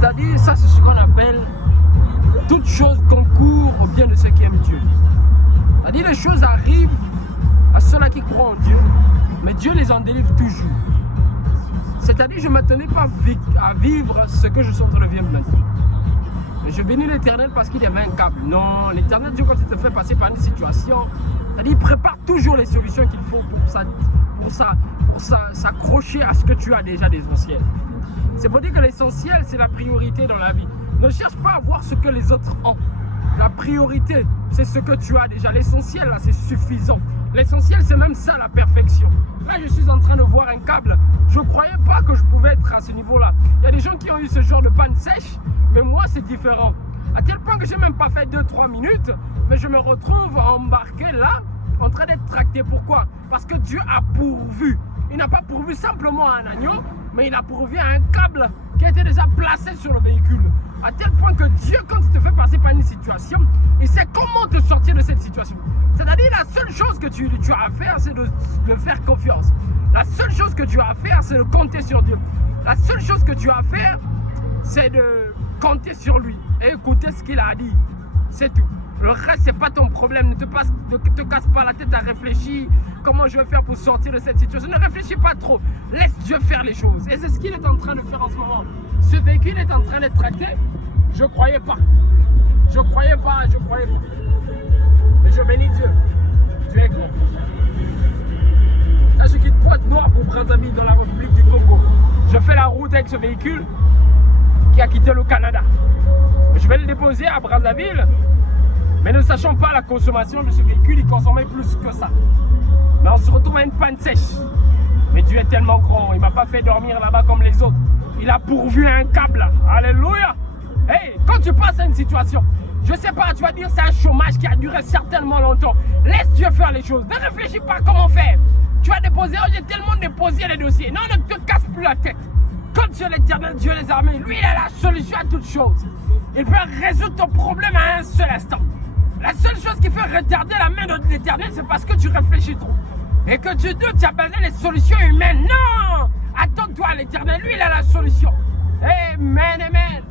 C'est-à-dire, ça c'est ce qu'on appelle toute chose concourt au bien de ceux qui aiment Dieu. C'est-à-dire, les choses arrivent à ceux-là qui croient en Dieu, mais Dieu les en délivre toujours. C'est-à-dire, je ne m'attendais pas à vivre ce que je suis en train de vivre maintenant. Mais je bénis l'Éternel parce qu'il est immanquable. Non, l'Éternel Dieu, quand il te fait passer par une situation, c'est-à-dire, il prépare toujours les solutions qu'il faut pour s'accrocher à ce que tu as déjà d'essentiel. C'est pour dire que l'essentiel, c'est la priorité dans la vie. Ne cherche pas à voir ce que les autres ont. La priorité, c'est ce que tu as déjà. L'essentiel, là, c'est suffisant. L'essentiel, c'est même ça, la perfection. Là, je suis en train de voir un câble. Je ne croyais pas que je pouvais être à ce niveau-là. Il y a des gens qui ont eu ce genre de panne sèche, mais moi, c'est différent. À tel point que je n'ai même pas fait 2-3 minutes, mais je me retrouve embarqué là, en train d'être tracté. Pourquoi? Parce que Dieu a pourvu. Il n'a pas pourvu simplement un agneau, mais il a pourvu un câble qui était déjà placé sur le véhicule. À tel point que Dieu, quand il te fait passer par une situation, il sait comment te sortir de cette situation. C'est-à-dire, la seule chose que tu as à faire, c'est de faire confiance. La seule chose que tu as à faire, c'est de compter sur Dieu. La seule chose que tu as à faire, c'est de compter sur lui et écouter ce qu'il a dit. C'est tout. Le reste, c'est pas ton problème. Ne te casse pas la tête à réfléchir comment je vais faire pour sortir de cette situation. Ne réfléchis pas trop. Laisse Dieu faire les choses. Et c'est ce qu'il est en train de faire en ce moment. Ce véhicule est en train d'être traité. Je croyais pas. Je croyais pas. Mais je bénis Dieu. Dieu est grand. Là, je quitte Pointe-Noire pour Brazzaville dans la République du Congo. Je fais la route avec ce véhicule qui a quitté le Canada. Je vais le déposer à Brazzaville. Mais ne sachant pas la consommation de ce véhicule, il consommait plus que ça. Mais on se retrouve à une panne sèche. Mais Dieu est tellement grand, il ne m'a pas fait dormir là-bas comme les autres. Il a pourvu un câble. Alléluia. Hey, quand tu passes à une situation, je ne sais pas, tu vas dire c'est un chômage qui a duré certainement longtemps. Laisse Dieu faire les choses. Ne réfléchis pas comment faire. Tu vas déposer, oh, j'ai tellement déposé les dossiers. Non, ne te casse plus la tête. Quand tu es l'Éternel, Dieu les armées, lui, il a la solution à toutes choses. Il peut résoudre ton problème à un seul instant. La seule chose qui fait retarder la main de l'Éternel, c'est parce que tu réfléchis trop. Et que tu doutes, tu as besoin des solutions humaines. Non! Attends-toi à l'Éternel, lui, il a la solution. Amen, amen.